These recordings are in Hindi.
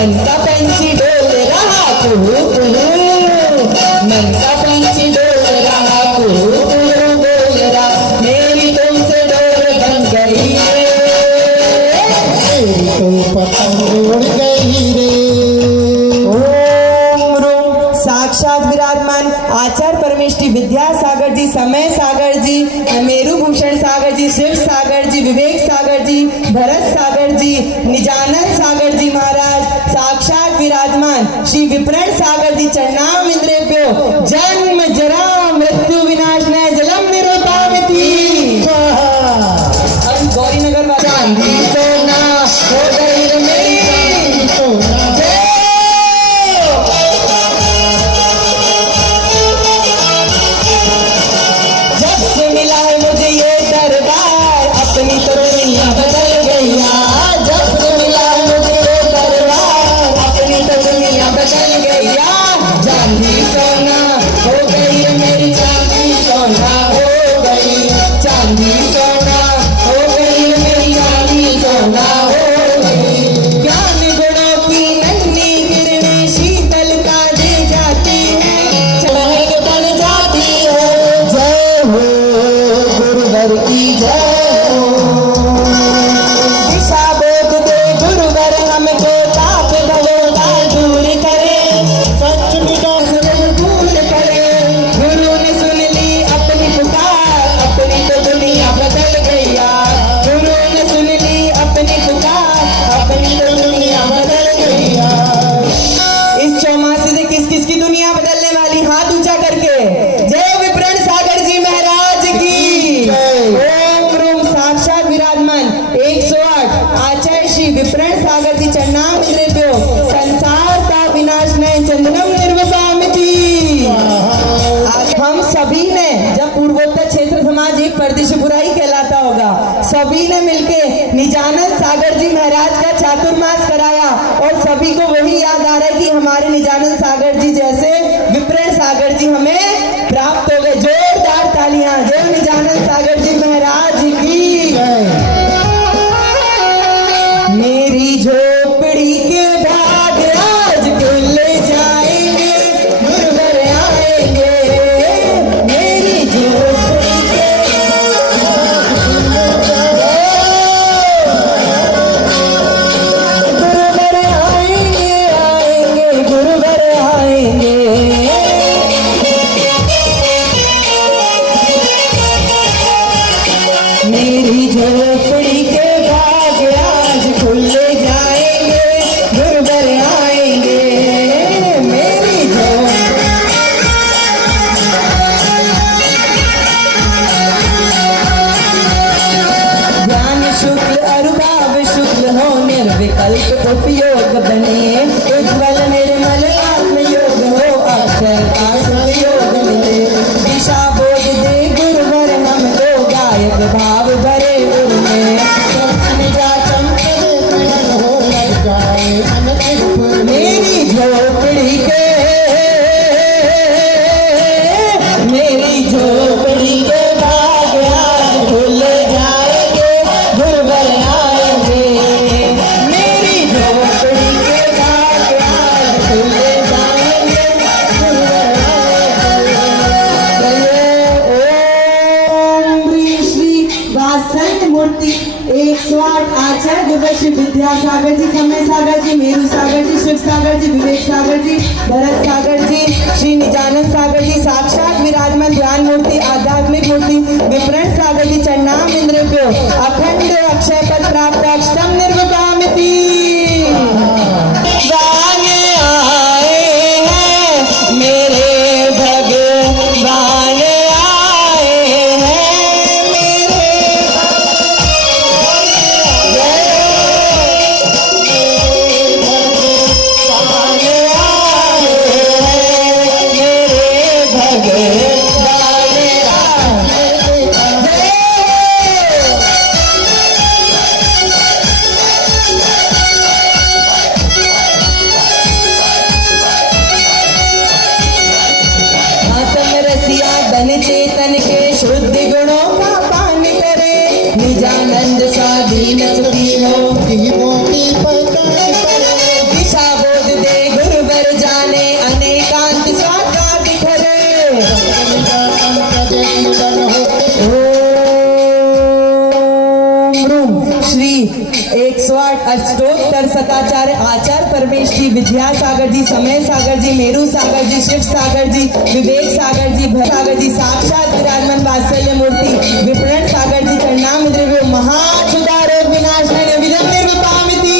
मन का पंछी डोल रहा कुहू कुहू, मन का पंछी डोल रहा कुहू कुहू बोल रहा, मेरी तुमसे डोर बन गई रे, मेरी तो पतंग उड़ गई रे। ओम रूम साक्षात विराजमान आचार्य परमेष्टि विद्यासागर जी, समय सागर जी, मेरू भूषण सागर जी, शिव सागर जी, विवेक सागर जी, भरत सागर जी, निजानंद सागर जी महाराज, साक्षात विराजमान श्री विप्रण सागर जी चरणाम इंद्रेभ्यो, जन्म जरा मृत्यु विनाशनाय जलम निरुपामिति। गौरीनगर वाला चांदी सोना हो गई रे मेरी सोना, जब से मिला है मुझे ये दरबार, अपनी तो दुनिया बदल गई यार, जब से मिला है मुझे ये दरबार, अपनी तो दुनिया बदल गई यार, चांदी सोना हो गई है मेरी, चांदी सोना हो गई, चांदी सोना हो गई है मेरी, चांदी सोना हो गई, ज्ञान गुणों की नन्ही किरणें शीतलता दे जाती है, चमक बन जाती है, जय हो गुरुवर की जय हो, दिशा बोध दे गुरुवर हमको, ताप भवों दूर करे, सच मिटा दूर करे, गुरु ने सुन ली अपनी पुकार, अपनी तो दुनिया बदल गई यार, गुरु ने सुन ली अपनी पुकार, अपनी तो दुनिया बदल गई यार। इस चौमासे से किस किस की दुनिया बदलने वाली, हाथ ऊंचा करके जय विप्रण सागर जी महाराज की ओम रूम साक्षात विराजमान 108 आचार्य श्री विप्रण सागर जी चरणाम इंद्रेभ्यो, संसार का विनाश नहीं चंदनम निर्वपामिति। आज हम सभी ने, जब पूर्वोत्तर क्षेत्र समाज एक परदेशीपुरा ही कहलाता होगा, सभी ने मिलके निजानंद सागर जी महाराज का चातुर्मास कराया और सभी को वही याद आ रहा है कि हमारे निजानंद सागर जी जैसे विप्रण सागर जी हमें प्राप्त हो गए। जोरदार तालियां जय निजानंद सागर जी महाराज की। मेरी झोपड़ी के भाग आज खुल जाएंगे, गुरुवर आएंगे, मेरी झोपड़ी के गुरुवर आएंगे, आएंगे गुरुवर आएंगे, मेरी झोपड़ी के भाग आज खुल जाएंगे, गुरुवर आएंगे, मेरी ज्ञान शुक्ल अरुभाव शुक्ल हो, निर्विकल्प उपयोग बने, उज्ज्वल निर्मल आत्मयोग हो, अक्षर का संयोग मिले, दिशा बोध दे गुरुवर हमको, गायक भाव भरे उनमें, हो लग जाए मन चिप, मेरी झोपड़ी के, मेरी झोपड़ी के भाग आज खुल जाएंगे, गुरुवर आएंगे, मेरी झोपड़ी के भाग आज खुल जाएंगे, गुरुवर आएंगे। ओम श्री वात्सल्य मूर्ति 108 आचार्य गुरुवर श्री विद्यासागर जी, समय सागर जी, मेरू सागर जी, शिव सागर जी, विवेक सागर जी, भरत सागर जी, श्री निजानंद सागर जी, साक्षात विराजमान ध्यान मूर्ति आध्यात्मिक मूर्ति विप्रण सागर जी चरणाम इंद्रेभ्यो, अखंड अक्षय पद प्राप्त अक्षतम निर्वपामिति। गाने आए हैं मेरे भगवान, आए हैं मेरे भगवान, 108 अष्टोत्तर शताचार्य आचार्य परमेश जी, विद्या सागर जी, समय सागर जी, मेरू सागर जी, शिव सागर जी, विवेक सागर जी, भक्त सागर जी, साक्षात विराजमान वात्सल्य मूर्ति विपणन सागर जी, चरणाम द्रव्य महासुदारो विनाशनाय विदम निर्विपामिति।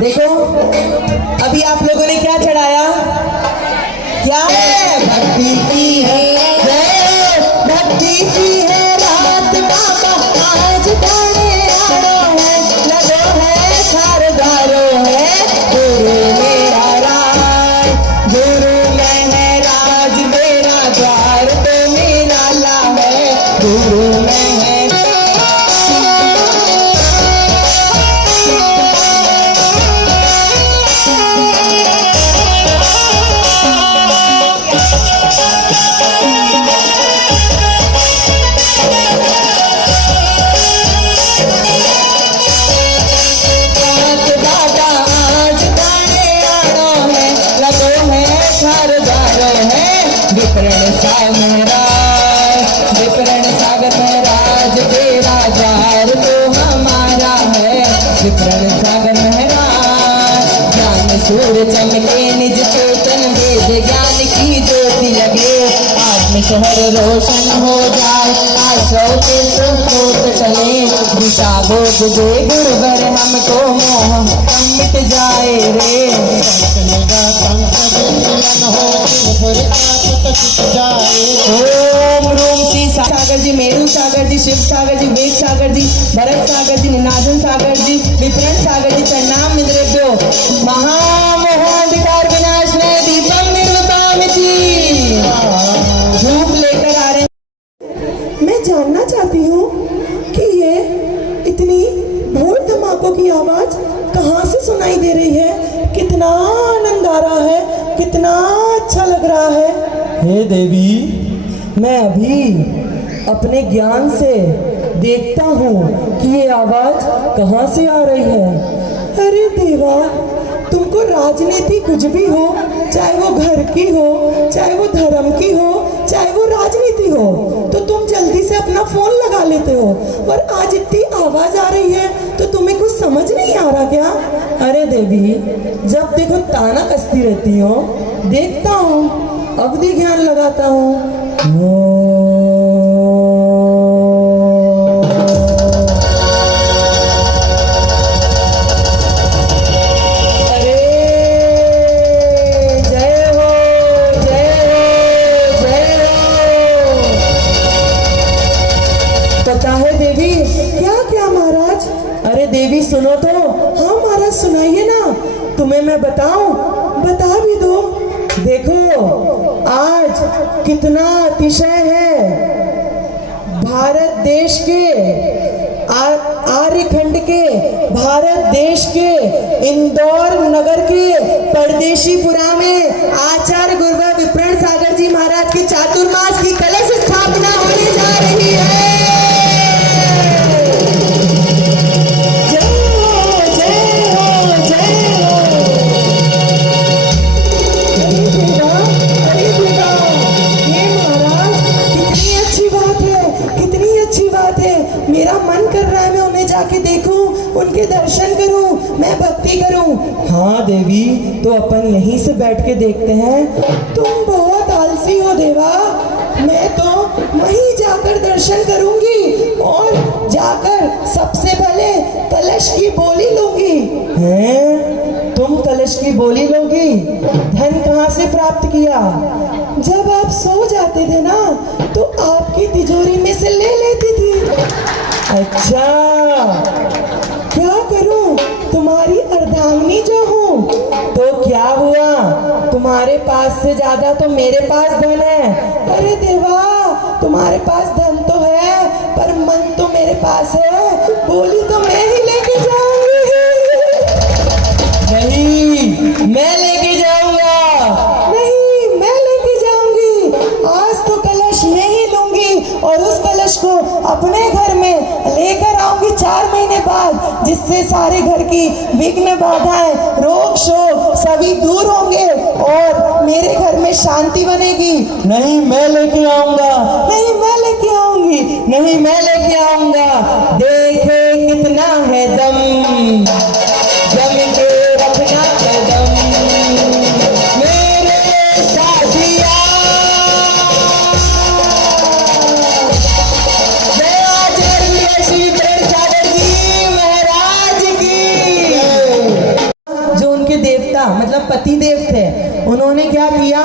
देखो अभी आप लोगों ने क्या चढ़ाया, क्या है? भक्ति की है जय, भक्ति की है रात बाबा आज गाने आड़ो है, लगो है खारदारो है गुरु मेरा राज, गुरु महराज मेरा द्वार तो मेरा ला है, गुरु महराज। विपरण सागर महाराज तेरा द्वार तो हमारा है, विपरण सागर महाराज। ज्ञान सूर्य चमके निज चेतन वेद ज्ञान की ज्योति लगे, आत्म शहर रोशन हो जाए, आशो के सुपोत चले, दिशा बोध दे गुरुवर हमको मोह मिट जाए रे। ओम रूम श्री सागर जी, मेरू सागर जी, शिव सागर जी, वेद सागर जी, भरत सागर जी, निनादन सागर जी, विपरण सागर जी, प्रणाम निद्रेभ्यो महामोहांधिकार विनाशनाय दीपम निर्विपामिति। धूप लेकर आ रहे। मैं जानना चाहती हूँ कि ये इतनी ढोल धमाकों की आवाज कहाँ से सुनाई दे रही है, कितना आनंद आ रहा है, कितना अच्छा लग रहा है। हे देवी, मैं अभी अपने ज्ञान से देखता हूँ कि ये आवाज कहाँ से आ रही है। अरे देवा, तुमको राजनीति कुछ भी हो, चाहे वो घर की हो, चाहे वो धर्म की हो, चाहे वो राजनीति हो, तो तुम जल्दी से अपना फोन लगा लेते हो, और आज इतनी आवाज आ रही है तो तुम्हें कुछ समझ नहीं आ रहा क्या? अरे देवी, जब देखो ताना कसती रहती हो, देखता हूँ, अवधि ज्ञान लगाता हूँ। देवी सुनो तो। हाँ महाराज, सुनाइए ना। तुम्हें मैं बताऊं? बता भी दो। देखो आज कितना अतिशय है, भारत देश के आर्यखंड के, भारत देश के इंदौर नगर के परदेशीपुरा में आचार्य गुरुवर विपरण सागर जी महाराज की चातुर्मास की कलश स्थापना होने जा रही है। मेरा मन कर रहा है मैं उन्हें जाके देखूं, उनके दर्शन करूं, मैं भक्ति करूं। हाँ देवी, तो अपन यहीं से बैठ के देखते हैं। तुम बहुत आलसी हो देवा। मैं तो वहीं जाकर दर्शन करूंगी और जाकर सबसे पहले कलश की बोली लूंगी। हैं? तुम कलश की बोली लोगी? धन कहाँ से प्राप्त किया? जब आप सो जाते थे ना, तो आपकी तिजोरी में से ले लेती थी। अच्छा, क्या करूं, तुम्हारी अर्धांगिनी जो हूँ। तो क्या हुआ, तुम्हारे पास से ज्यादा तो मेरे पास धन है। अरे देवा, तुम्हारे पास धन तो है, पर मन तो मेरे पास है। बोली तो मैं ही लेके जाऊंगी। नहीं, मैं लेके जाऊंगा। नहीं, मैं लेके जाऊंगी। आज तो कलश मैं ही लूंगी और उस कलश को अपने घर में लेकर आऊंगी 4 महीने बाद, जिससे सारे घर की विघ्न बाधाएं, रोग शोक सभी दूर होंगे और मेरे घर में शांति बनेगी। नहीं, मैं लेके आऊंगा। नहीं, मैं लेके आऊंगी। नहीं मैं लेके आऊंगा, देखे कितना है दम, जम के रखना कदम मेरे साथिया। जय जय श्री सागर जी महाराज की। जो उनके देवता मतलब पति देव थे, उन्होंने क्या किया,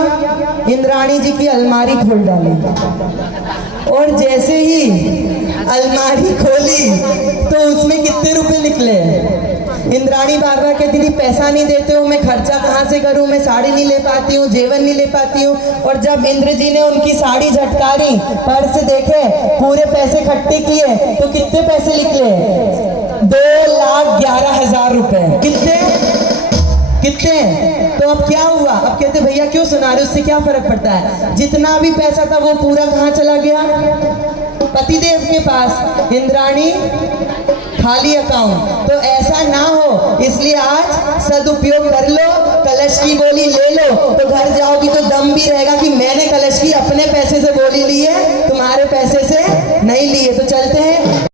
इंद्राणी जी की अलमारी खोल डाली, और जैसे ही अलमारी खोली तो उसमें कितने रुपए निकले। इंद्राणी बार बार कहती थी पैसा नहीं देते हो, मैं खर्चा कहाँ से करूँ, मैं साड़ी नहीं ले पाती हूँ, जेवर नहीं ले पाती हूँ। और जब इंद्र जी ने उनकी साड़ी झटकारी, पर्स देखे, पूरे पैसे इकट्ठे किए तो कितने पैसे निकले, 2,11,000 रुपए। कितने तो अब क्या हुआ, अब कहते भैया क्यों सुना रहे, उससे क्या फर्क पड़ता है, जितना भी पैसा था वो पूरा कहाँ चला गया, पतिदेव के पास, इंद्राणी खाली अकाउंट। तो ऐसा ना हो, इसलिए आज सदुपयोग कर लो, कलश की बोली ले लो, तो घर जाओगी तो दम भी रहेगा कि मैंने कलश की अपने पैसे से बोली ली है, तुम्हारे पैसे